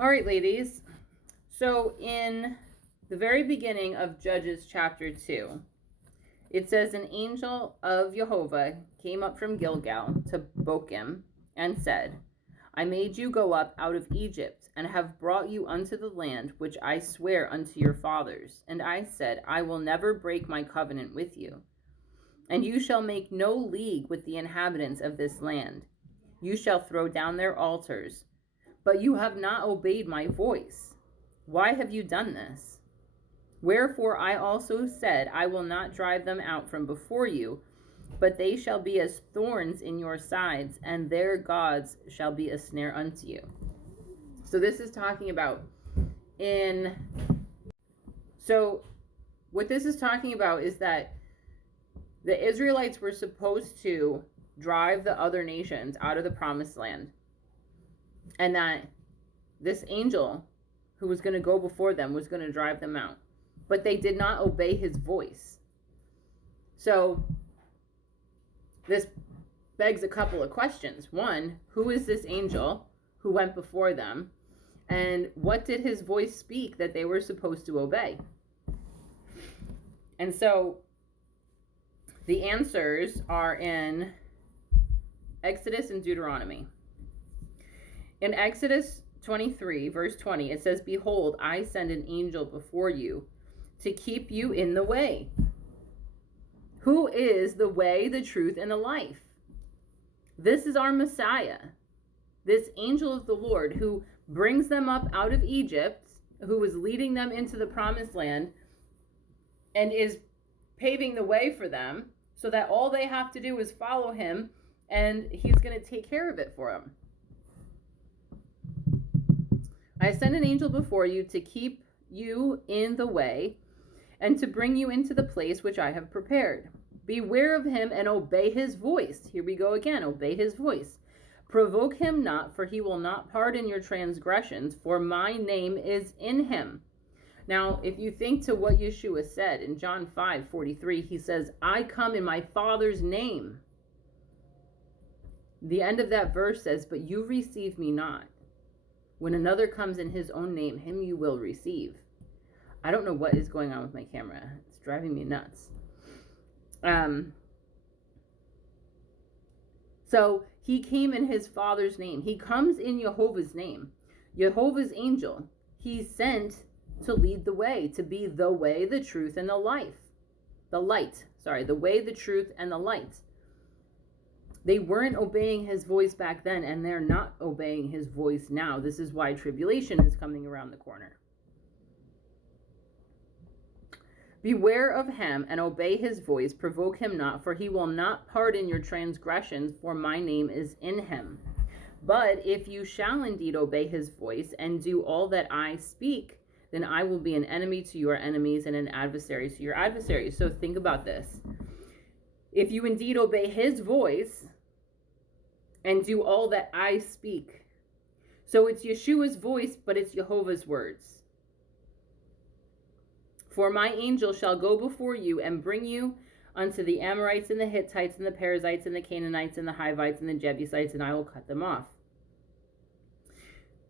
All right, ladies. So in the very beginning of Judges chapter 2, it says, an angel of Jehovah came up from Gilgal to Bochim and said, I made you go up out of Egypt and have brought you unto the land which I swear unto your fathers. And I said, I will never break my covenant with you. And you shall make no league with the inhabitants of this land. You shall throw down their altars. But you have not obeyed my voice. Why have you done this? Wherefore I also said, I will not drive them out from before you, but they shall be as thorns in your sides, and their gods shall be a snare unto you. So this is talking about what this is talking about is that the Israelites were supposed to drive the other nations out of the promised land. And that this angel who was going to go before them was going to drive them out. But they did not obey his voice. So this begs a couple of questions. One, who is this angel who went before them? And what did his voice speak that they were supposed to obey? And so the answers are in Exodus and Deuteronomy. In Exodus 23, verse 20, it says, Behold, I send an angel before you to keep you in the way. Who is the way, the truth, and the life? This is our Messiah, this angel of the Lord who brings them up out of Egypt, who is leading them into the promised land and is paving the way for them so that all they have to do is follow him and he's going to take care of it for them. I send an angel before you to keep you in the way and to bring you into the place which I have prepared. Beware of him and obey his voice. Here we go again. Obey his voice. Provoke him not, for he will not pardon your transgressions, for my name is in him. Now, if you think to what Yeshua said in John 5:43, he says, I come in my Father's name. The end of that verse says, but you receive me not. When another comes in his own name, him you will receive. I don't know what is going on with my camera. It's driving me nuts. So he came in his Father's name. He comes in Jehovah's name. Jehovah's angel. He's sent to lead the way, to be the way, the truth, and the life. The light. Sorry, the way, the truth, and the light. They weren't obeying his voice back then, and they're not obeying his voice now. This is why tribulation is coming around the corner. Beware of him and obey his voice. Provoke him not, for he will not pardon your transgressions, for my name is in him. But if you shall indeed obey his voice and do all that I speak, then I will be an enemy to your enemies and an adversary to your adversaries. So think about this. If you indeed obey his voice and do all that I speak. So it's Yeshua's voice, but it's Jehovah's words. For my angel shall go before you and bring you unto the Amorites and the Hittites and the Perizzites and the Canaanites and the Hivites and the Jebusites, and I will cut them off.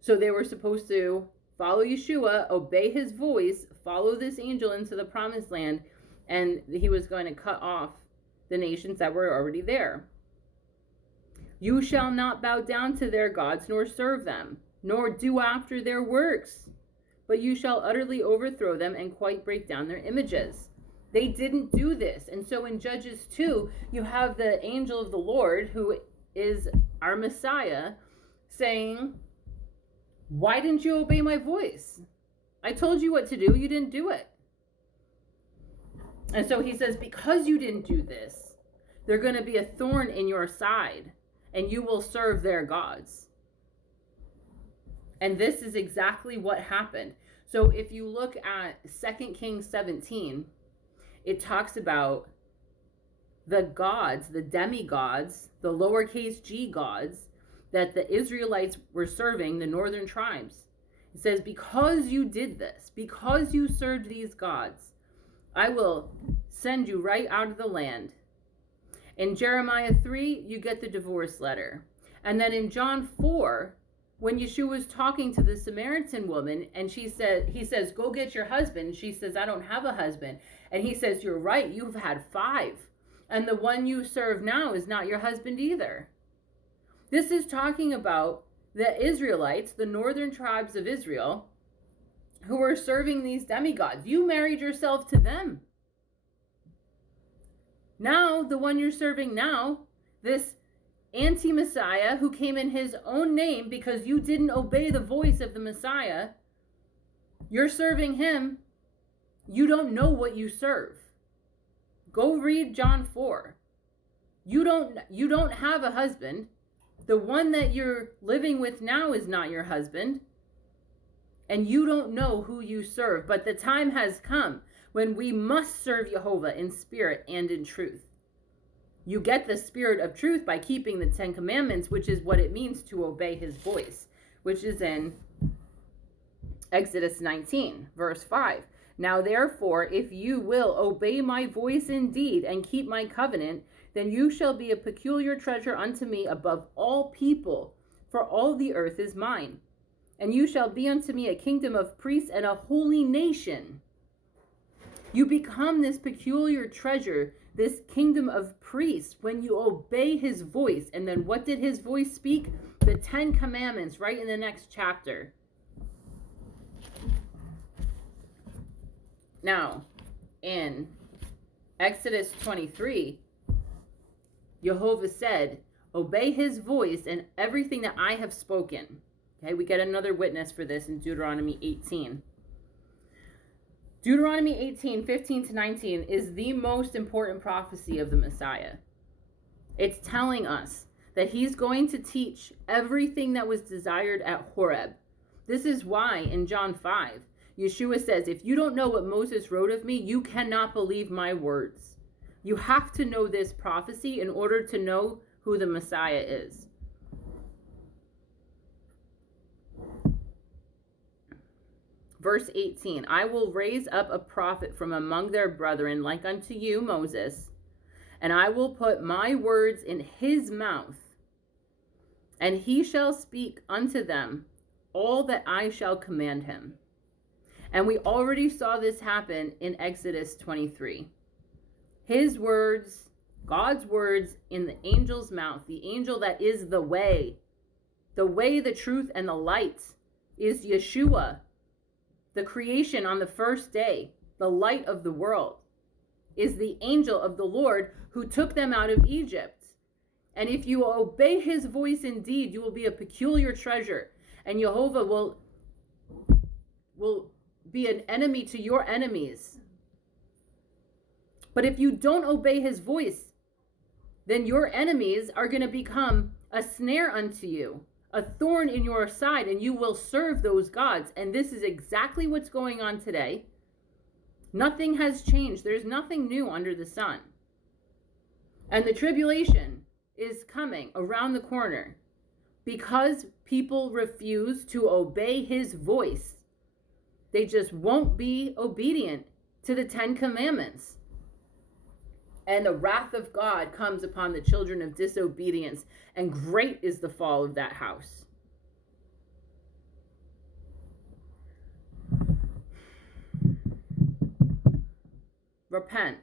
So they were supposed to follow Yeshua, obey his voice, follow this angel into the promised land, and he was going to cut off the nations that were already there. You shall not bow down to their gods, nor serve them, nor do after their works, but you shall utterly overthrow them and quite break down their images. They didn't do this. And so in Judges 2, you have the angel of the Lord, who is our Messiah, saying, why didn't you obey my voice? I told you what to do. You didn't do it. And so he says, because you didn't do this, they're going to be a thorn in your side, and you will serve their gods. And this is exactly what happened. So if you look at 2 Kings 17, it talks about the gods, the demigods, the lowercase g gods that the Israelites were serving, the northern tribes. It says, because you did this, because you served these gods, I will send you right out of the land. In Jeremiah 3, you get the divorce letter. And then in John 4, when Yeshua was talking to the Samaritan woman and he says, go get your husband. She says, I don't have a husband. And he says, you're right, you've had 5. And the one you serve now is not your husband either. This is talking about the Israelites, the northern tribes of Israel, who were serving these demigods. You married yourself to them. Now, the one you're serving now, this anti-Messiah who came in his own name because you didn't obey the voice of the Messiah, you're serving him. You don't know what you serve. Go read John 4. You don't have a husband. The one that you're living with now is not your husband. And you don't know who you serve. But the time has come when we must serve Jehovah in spirit and in truth. You get the spirit of truth by keeping the 10 commandments, which is what it means to obey his voice, which is in Exodus 19, verse 5. Now therefore, if you will obey my voice indeed and keep my covenant, then you shall be a peculiar treasure unto me above all people, for all the earth is mine. And you shall be unto me a kingdom of priests and a holy nation. You become this peculiar treasure, this kingdom of priests, when you obey his voice. And then what did his voice speak? The 10 commandments, right in the next chapter. Now, in Exodus 23, Jehovah said, obey his voice and everything that I have spoken. Okay, we get another witness for this in Deuteronomy 18. Deuteronomy 18, 15 to 19 is the most important prophecy of the Messiah. It's telling us that he's going to teach everything that was desired at Horeb. This is why in John 5, Yeshua says, if you don't know what Moses wrote of me, you cannot believe my words. You have to know this prophecy in order to know who the Messiah is. Verse 18, I will raise up a prophet from among their brethren, like unto you, Moses, and I will put my words in his mouth, and he shall speak unto them all that I shall command him. And we already saw this happen in Exodus 23. His words, God's words in the angel's mouth, the angel that is the way, the truth, and the light is Yeshua. The creation on the first day, the light of the world, is the angel of the Lord who took them out of Egypt. And if you obey his voice indeed, you will be a peculiar treasure. And Jehovah will be an enemy to your enemies. But if you don't obey his voice, then your enemies are going to become a snare unto you, a thorn in your side, and you will serve those gods. And this is exactly what's going on today. Nothing has changed. There's nothing new under the sun. And the tribulation is coming around the corner because people refuse to obey his voice. They just won't be obedient to the 10 commandments. And the wrath of God comes upon the children of disobedience, and great is the fall of that house. Repent.